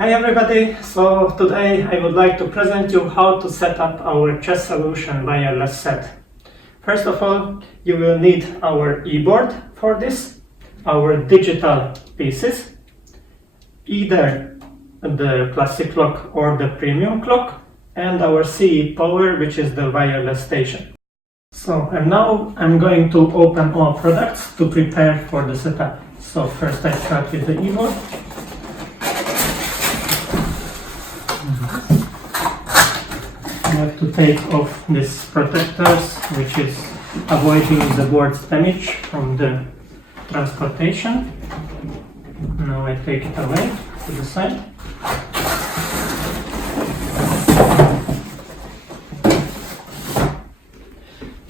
Hi everybody, so today I would like to present you how to set up our Chess Solution wireless set. First of all, you will need our e-board for this, our digital pieces, either the classic clock or the premium clock, and our CE Power, which is the wireless station. And now I'm going to open all products to prepare for the setup. So first I start with the e-board. I have to take off these protectors, which is avoiding the board's damage from the transportation. Now I take it away to the side.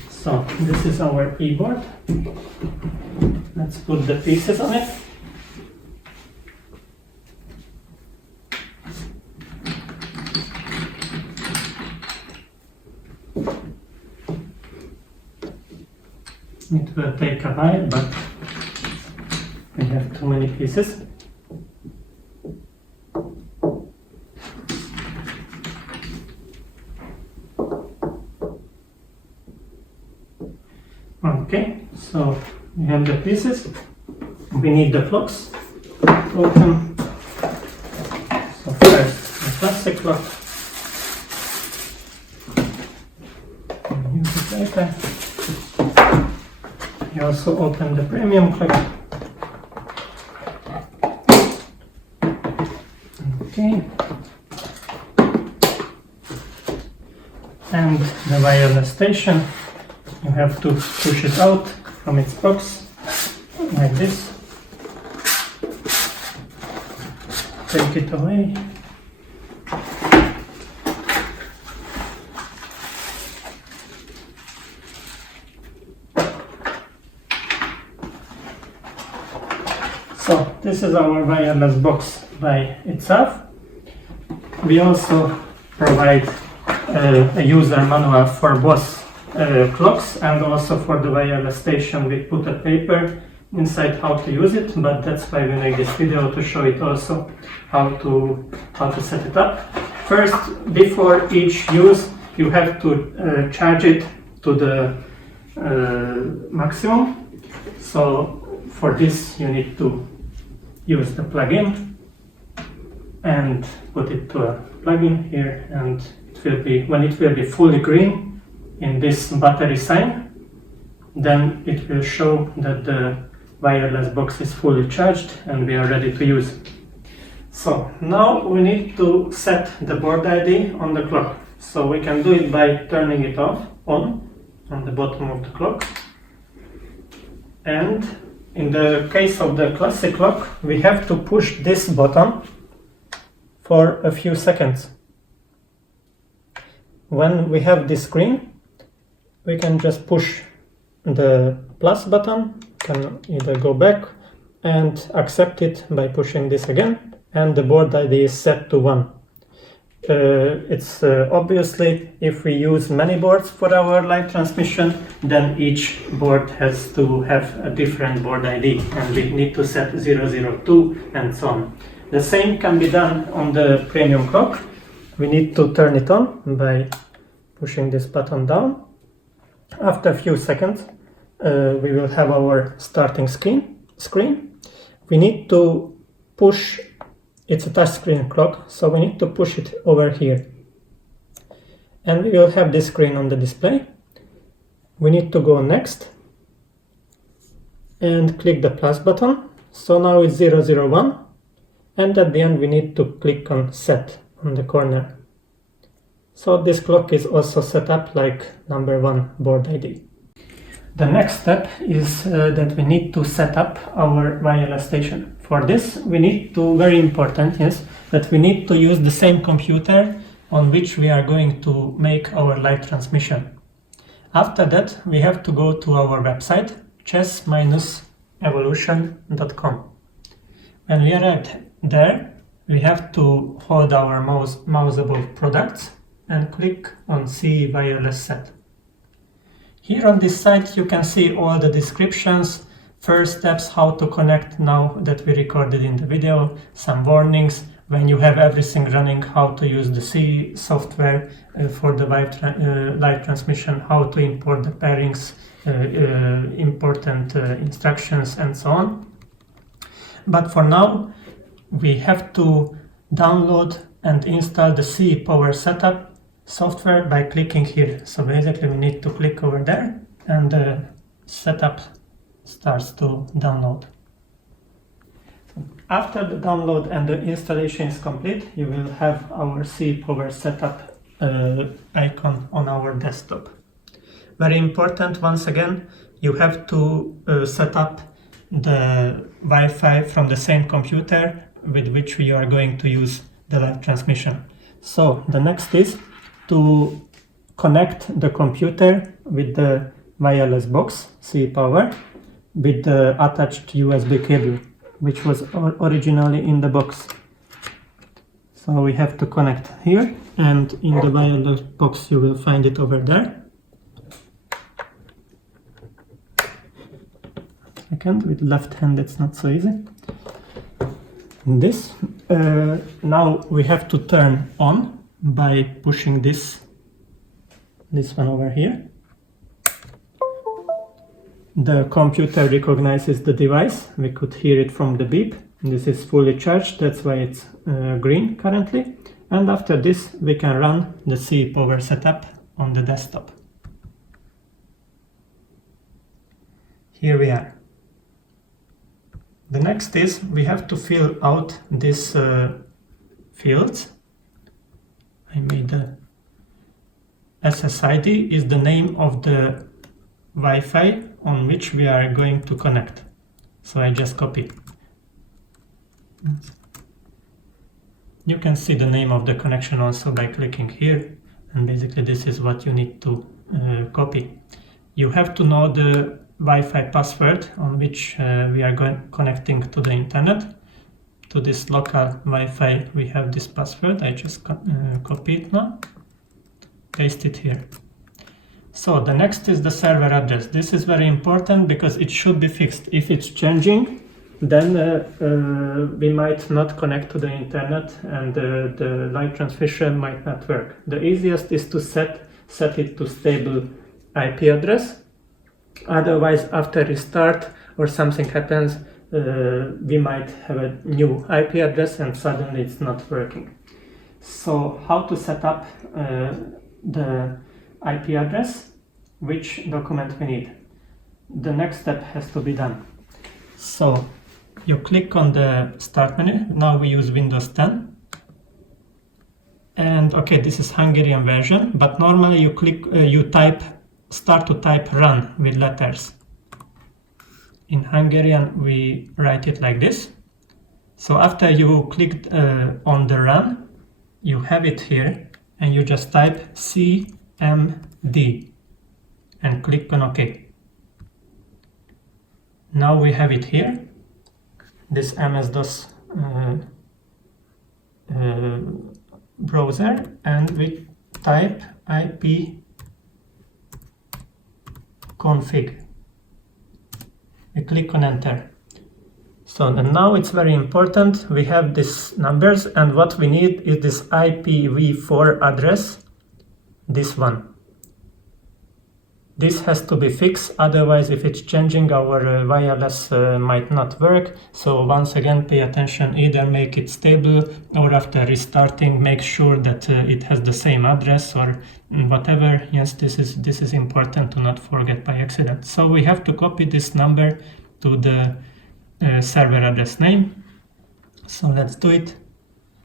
So this is our e-board. Let's put the pieces on it. It will take a while, but we have too many pieces. Okay, so we have the pieces. We need the clocks to open. So first, the classic clock. Use it later. You also open the premium clock. Okay. And the wireless station. You have to push it out from its box like this. Take it away. So this is our wireless box by itself. We also provide a user manual for both clocks and also for the wireless station. We put a paper inside how to use it, but that's why we make this video, to show it also how to set it up. First, before each use, you have to charge it to the maximum. So for this you need to use the plug-in and put it to a plug-in here, and it will be, when it will be fully green in this battery sign, then it will show that the wireless box is fully charged and we are ready to use. So now we need to set the board ID on the clock. So we can do it by turning it on the bottom of the clock. And in the case of the classic clock, we have to push this button for a few seconds. When we have this screen, we can just push the plus button, can either go back and accept it by pushing this again, and the board ID is set to 1. It's obviously, if we use many boards for our live transmission, then each board has to have a different board ID, and we need to set 002 and so on. The same can be done on the premium clock. We need to turn it on by pushing this button down. After a few seconds, we will have our starting screen. We need to push. It's a touchscreen clock, so we need to push it over here. And we will have this screen on the display. We need to go next and click the plus button. So now it's 001, and at the end we need to click on set on the corner. So this clock is also set up like number 1 board ID. The next step is that we need to set up our wireless station. For this, we need to, very important is that we need to use the same computer on which we are going to make our live transmission. After that, we have to go to our website, chess-evolution.com. When we arrive there, we have to hold our mouse above products and click on CE wireless set. Here on this site you can see all the descriptions, first steps, how to connect now that we recorded in the video, some warnings, when you have everything running, how to use the C software for the live transmission, how to import the pairings, important instructions, and so on. But for now, we have to download and install the C Power Setup software by clicking here. So basically we need to click over there and the setup starts to download. After the download and the installation is complete, you will have our C Power Setup icon on our desktop. Very important, once again, you have to set up the Wi-Fi from the same computer with which you are going to use the live transmission. So the next is to connect the computer with the wireless box C Power with the attached USB cable, which was originally in the box. So we have to connect here, and in the wireless box you will find it over there. Second, with left hand it's not so easy. This now we have to turn on by pushing this one over here. The computer recognizes the device. We could hear it from the beep. This is fully charged, that's why it's green currently. And after this we can run the C Power Setup on the desktop. Here we are. The next is we have to fill out these fields. I made the SSID is the name of the Wi-Fi on which we are going to connect. So I just copy. You can see the name of the connection also by clicking here, and basically this is what you need to copy. You have to know the Wi-Fi password on which we are connecting to the internet. To this local Wi-Fi we have this password. I just copy it now, paste it here. So the next is the server address. This is very important because it should be fixed. If it's changing, then we might not connect to the internet and the live transmission might not work. The easiest is to set it to stable IP address. Otherwise, after restart or something happens, we might have a new IP address and suddenly it's not working. So how to set up the IP address, which document we need? The next step has to be done. So you click on the start menu. Now we use Windows 10. And okay, this is Hungarian version, but normally you start to type run with letters. In Hungarian we write it like this. So after you clicked on the run, you have it here and you just type CMD and click on OK. Now we have it here, this MS-DOS browser, and we type IP config. We click on enter. So then now it's very important. We have these numbers, and what we need is this IPv4 address, this one. This has to be fixed, otherwise if it's changing our wireless might not work. So once again pay attention, either make it stable or after restarting make sure that it has the same address or whatever. Yes, this is important to not forget by accident. So we have to copy this number to the server address name. So let's do it.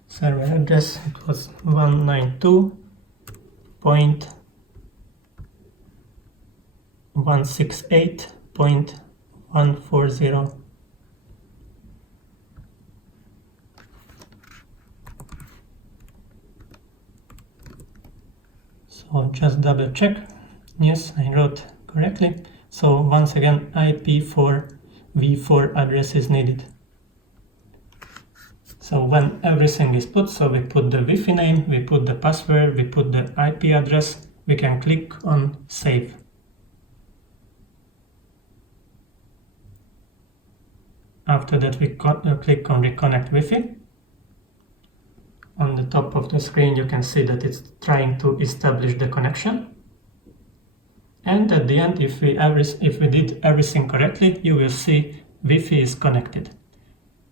Server address, it was 192.168.140. So just double check. Yes, I wrote correctly. So once again, IPv4 address is needed. So when everything is put, so we put the Wi-Fi name, we put the password, we put the IP address, we can click on save. After that we click on reconnect Wi-Fi. on the top of the screen you can see that it's trying to establish the connection. And at the end, if we did everything correctly, you will see Wi-Fi is connected.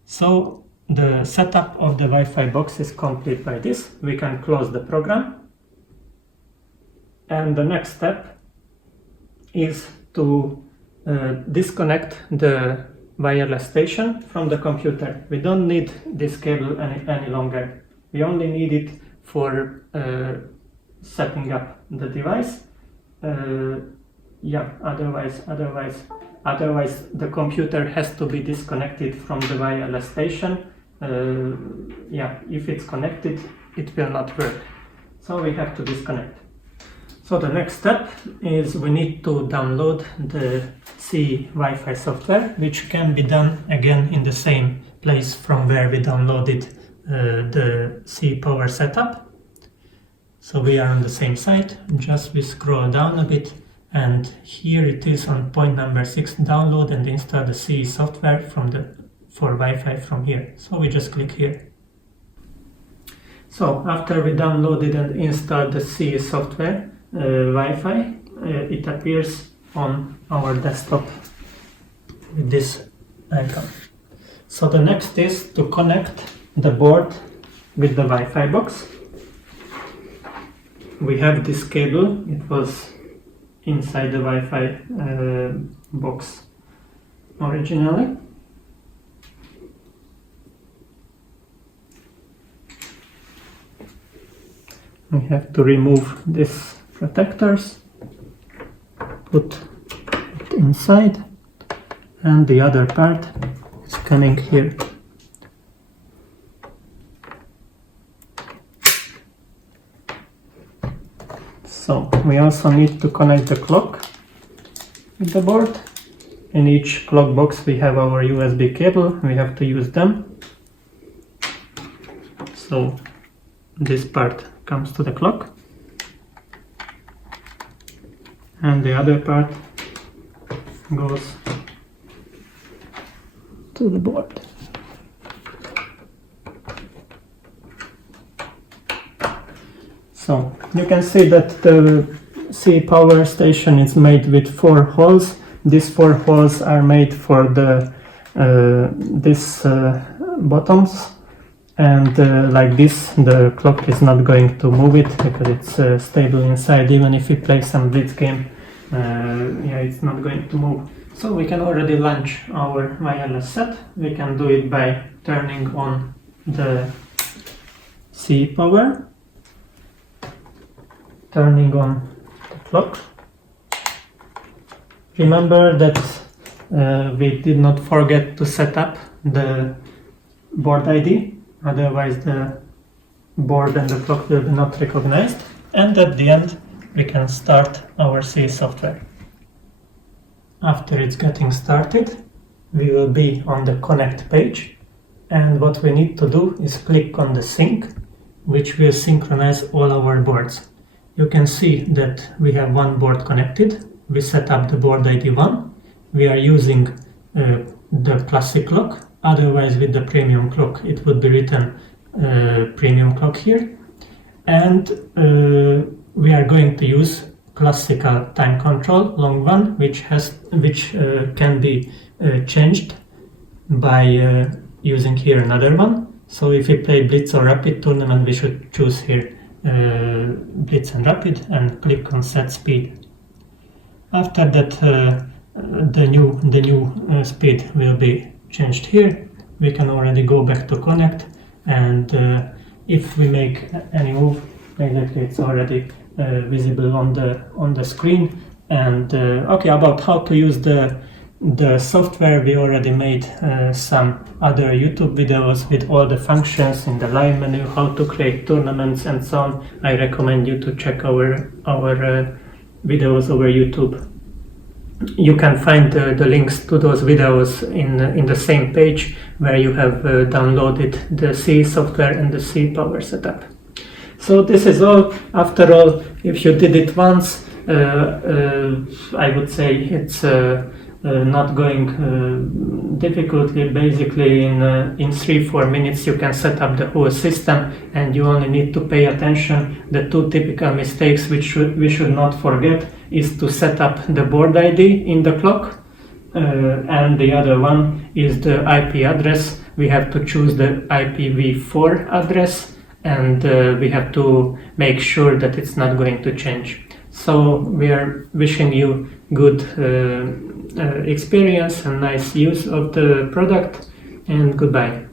So the setup of the Wi-Fi box is complete by this. We can close the program. And the next step is to disconnect the wireless station from the computer. We don't need this cable any longer. We only need it for setting up the device. Otherwise the computer has to be disconnected from the wireless station. If it's connected, it will not work. So we have to disconnect. So the next step is we need to download the CE Wi-Fi software, which can be done again in the same place from where we downloaded the CE Power setup. So we are on the same site, just we scroll down a bit, and here it is on point number 6, download and install the CE software for Wi-Fi from here. So we just click here. So after we downloaded and installed the CE software Wi-Fi, it appears on our desktop with this icon. So the next is to connect the board with the Wi-Fi box. We have this cable, it was inside the Wi-Fi box originally. We have to remove these protectors, put it inside, and the other part is coming here. So we also need to connect the clock with the board. In each clock box we have our USB cable, we have to use them. So this part comes to the clock and the other part goes to the board. So you can see that the CE Power station is made with 4 holes. These 4 holes are made for the bottoms, and like this the clock is not going to move it because it's stable inside. Even if we play some Blitz game, it's not going to move. So we can already launch our wireless set. We can do it by turning on the CE Power, turning on the clock. Remember that we did not forget to set up the board ID, otherwise the board and the clock will be not recognized. And at the end we can start our CE software. After it's getting started, we will be on the connect page, and what we need to do is click on the sync, which will synchronize all our boards. You can see that we have one board connected. We set up the board ID 1. We are using the classic clock. Otherwise, with the premium clock, it would be written premium clock here. And we are going to use classical time control long one, which can be changed by using here another one. So if we play Blitz or Rapid tournament, we should choose here Blitz and Rapid and click on set speed. After that, the new speed will be changed here. We can already go back to connect, and if we make any move, basically it's already visible on the screen. And okay, about how to use the software, we already made some other YouTube videos with all the functions in the live menu, how to create tournaments and so on. I recommend you to check our videos over YouTube. You can find the links to those videos in the same page where you have downloaded the CE software and the CE Power setup. So this is all. After all, if you did it once, I would say it's not going difficultly. Basically in 3-4 minutes you can set up the whole system, and you only need to pay attention. The two typical mistakes which we should not forget is to set up the board ID in the clock, and the other one is the IP address. We have to choose the IPv4 address, and we have to make sure that it's not going to change. So we are wishing you good experience and nice use of the product, and goodbye.